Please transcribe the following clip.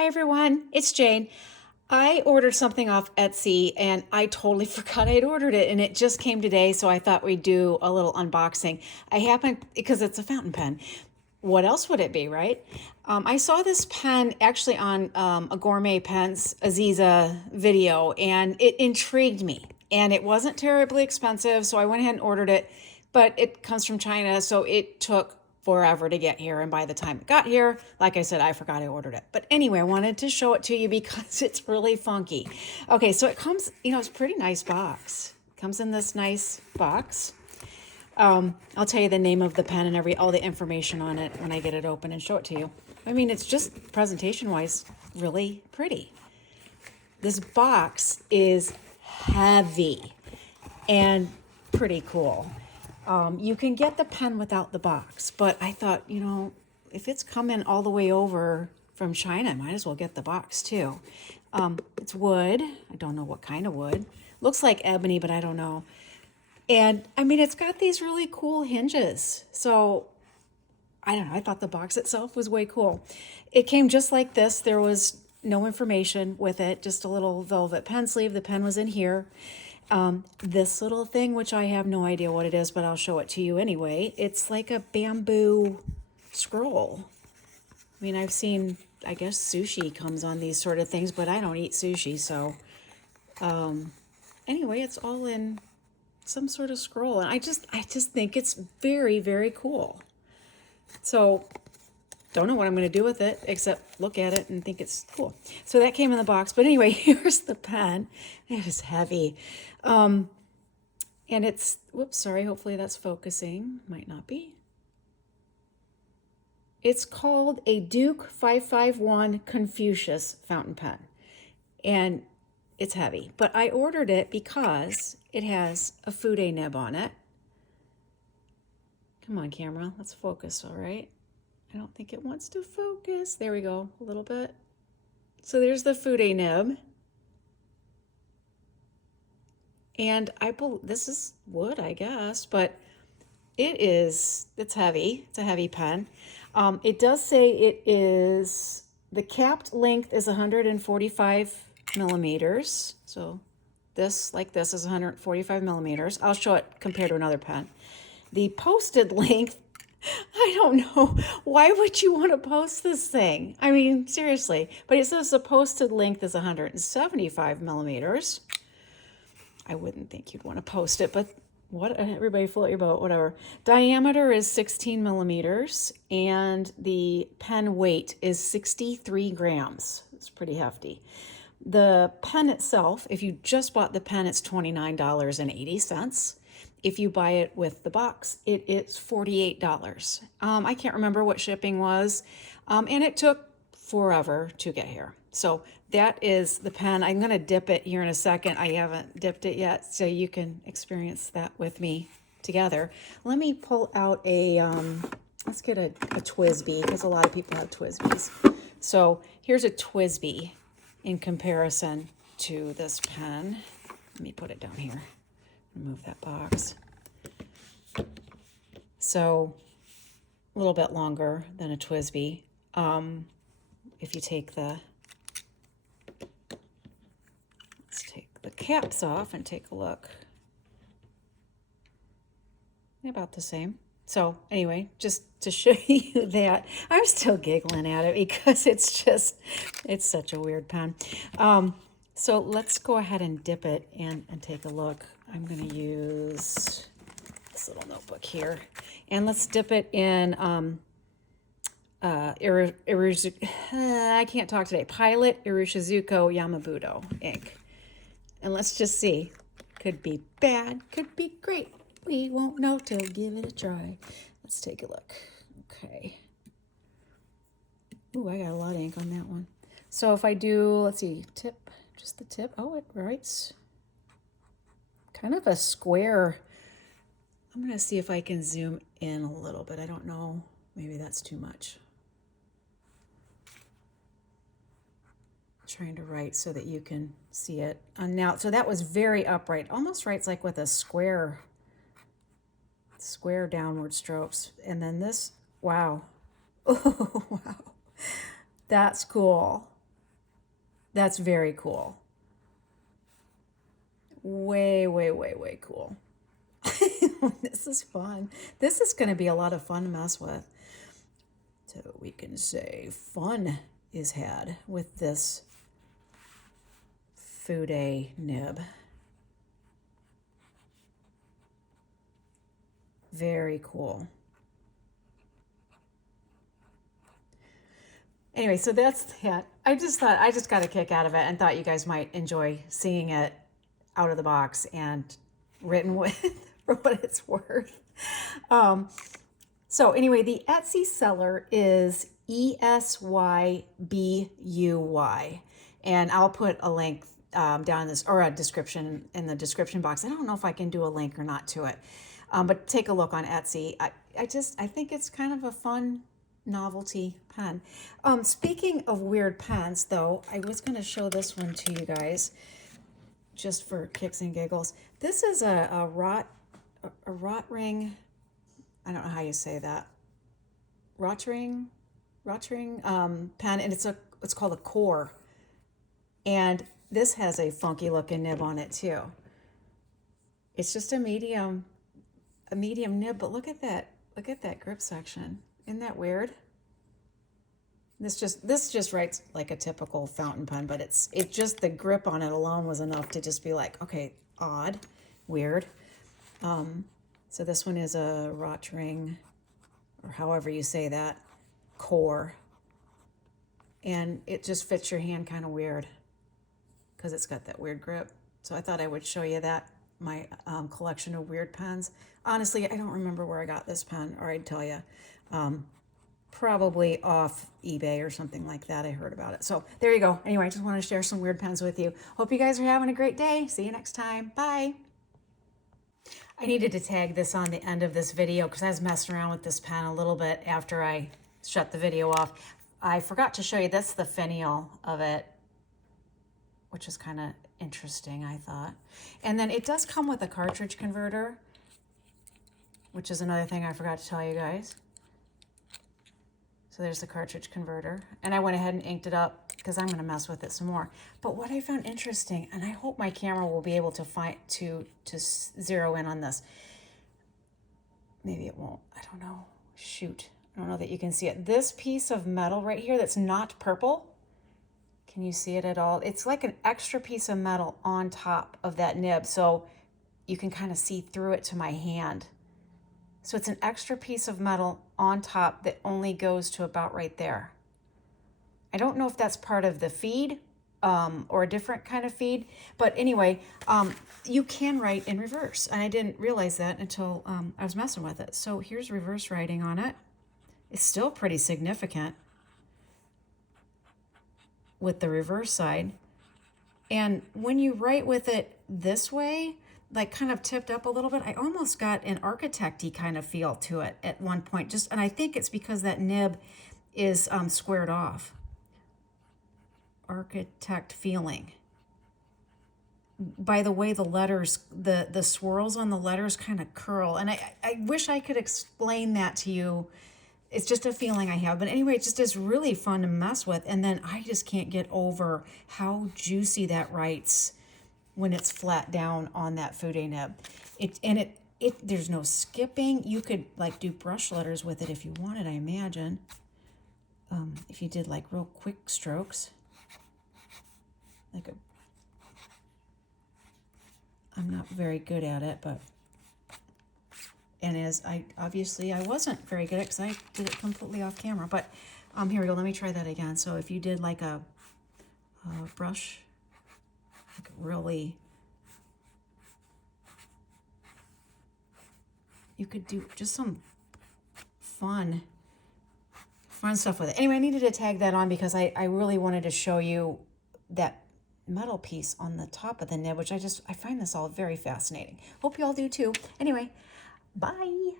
Hi everyone, it's Jane. I ordered something off Etsy and I totally forgot I'd ordered it and it just came today, so I thought we'd do a little unboxing. I happened, because it's a fountain pen. What else would it be, right? I saw this pen actually on a Gourmet Pens Azizah video and it intrigued me. And it wasn't terribly expensive, so I went ahead and ordered it. But it comes from China, so it took forever to get here. And by the time it got here, like I said, I forgot I ordered it. But anyway, I wanted to show it to you because it's really funky. Okay, so it comes, it's a pretty nice box. It comes in this nice box. I'll tell you the name of the pen and all the information on it when I get it open and show it to you. I mean, it's just presentation-wise really pretty. This box is heavy and pretty cool. You can get the pen without the box, but I thought, if it's coming all the way over from China, I might as well get the box too. It's wood. I don't know what kind of wood. Looks like ebony, but I don't know. And I mean, it's got these really cool hinges. So I don't know. I thought the box itself was way cool. It came just like this. There was no information with it, just a little velvet pen sleeve. The pen was in here. This little thing, which I have no idea what it is, but I'll show it to you anyway. It's like a bamboo scroll. I mean, I've seen, I guess sushi comes on these sort of things, but I don't eat sushi. So anyway, it's all in some sort of scroll. And I just think it's very, very cool. So don't know what I'm going to do with it except look at it and think it's cool. So that came in the box. But anyway, here's the pen. It is heavy. And it's, whoops, sorry, hopefully that's focusing. Might not be. It's called a Duke 551 Confucious Fountain Pen. And it's heavy. But I ordered it because it has a fude nib on it. Come on, camera. Let's focus, all right? I don't think it wants to focus. There we go, a little bit. So there's the fude nib. And this is wood, I guess, but it's heavy. It's a heavy pen. It does say the capped length is 145 millimeters. So this is 145 millimeters. I'll show it compared to another pen. The posted length, I don't know. Why would you want to post this thing? I mean, seriously. But it says the posted length is 175 millimeters. I wouldn't think you'd want to post it, but everybody float your boat, whatever. Diameter is 16 millimeters, and the pen weight is 63 grams. It's pretty hefty. The pen itself, if you just bought the pen, it's $29.80. If you buy it with the box, it's $48. I can't remember what shipping was, and it took forever to get here. So that is the pen. I'm going to dip it here in a second. I haven't dipped it yet, so you can experience that with me together. Let me pull out let's get a TWSBI, because a lot of people have TWSBIs. So here's a TWSBI in comparison to this pen. Let me put it down here. Remove that box. So a little bit longer than a TWSBI. If you take let's take the caps off and take a look. About the same. So anyway, just to show you that, I'm still giggling at it because it's such a weird pen. So let's go ahead and dip it and take a look. I'm going to use this little notebook here. And let's dip it in I can't talk today. Pilot Irushizuko Yamabudo ink. And let's just see. Could be bad, could be great. We won't know till give it a try. Let's take a look. Okay. Ooh, I got a lot of ink on that one. So if I do, let's see, tip, just the tip. Oh, it writes kind of a square. I'm going to see if I can zoom in a little bit. I don't know. Maybe that's too much. Trying to write so that you can see it. And now, so that was very upright. Almost writes like with a square downward strokes. And then this, wow. Oh, wow. That's cool. That's very cool. Way, way, way, way cool. This is fun. This is going to be a lot of fun to mess with. So we can say fun is had with this fude nib. Very cool. Anyway, so that's that. I just got a kick out of it and thought you guys might enjoy seeing it out of the box and written with for what it's worth. So anyway, the Etsy seller is esybuy, and I'll put a link down in this, or a description in the description box. I don't know if I can do a link or not to it, but take a look on Etsy. I think it's kind of a fun novelty pen. Speaking of weird pens, though, I was going to show this one to you guys just for kicks and giggles. This is a Rotring. I don't know how you say that. Rotring pen, and it's called a Core, and this has a funky looking nib on it too. It's just a medium nib, but look at that grip section. Isn't that weird? This just writes like a typical fountain pen, but it's just the grip on it alone was enough to just be like, okay, odd, weird. So this one is a Rotring, or however you say that, Core. And it just fits your hand kind of weird because it's got that weird grip. So I thought I would show you that, my collection of weird pens. Honestly, I don't remember where I got this pen, or I'd tell you. Probably off eBay or something like that. I heard about it. So there you go. Anyway, I just want to share some weird pens with you. Hope you guys are having a great day. See you next time. Bye. I needed to tag this on the end of this video because I was messing around with this pen a little bit after I shut the video off. I forgot to show you, that's the finial of it, which is kind of interesting, I thought. And then it does come with a cartridge converter, which is another thing I forgot to tell you guys. So there's the cartridge converter. And I went ahead and inked it up because I'm going to mess with it some more. But what I found interesting, and I hope my camera will be able to zero in on this. Maybe it won't. I don't know. Shoot. I don't know that you can see it. This piece of metal right here that's not purple, can you see it at all? It's like an extra piece of metal on top of that nib, so you can kind of see through it to my hand. So it's an extra piece of metal on top that only goes to about right there. I don't know if that's part of the feed or a different kind of feed, but anyway, you can write in reverse, and I didn't realize that until I was messing with it. So here's reverse writing on it. It's still pretty significant with the reverse side. And when you write with it this way, like kind of tipped up a little bit, I almost got an architect-y kind of feel to it at one point. And I think it's because that nib is squared off. Architect feeling. By the way, the letters, the swirls on the letters kind of curl. And I wish I could explain that to you. It's just a feeling I have. But anyway, it just is really fun to mess with. And then I just can't get over how juicy that writes when it's flat down on that fude nib. There's no skipping. You could like do brush letters with it if you wanted, I imagine. If you did like real quick strokes. I'm not very good at it, but, and as I wasn't very good at it because I did it completely off camera, but here we go, let me try that again. So if you did like a brush, like really, you could do just some fun stuff with it. Anyway, I needed to tag that on because I really wanted to show you that metal piece on the top of the nib, which I find this all very fascinating. Hope you all do too. Anyway, bye.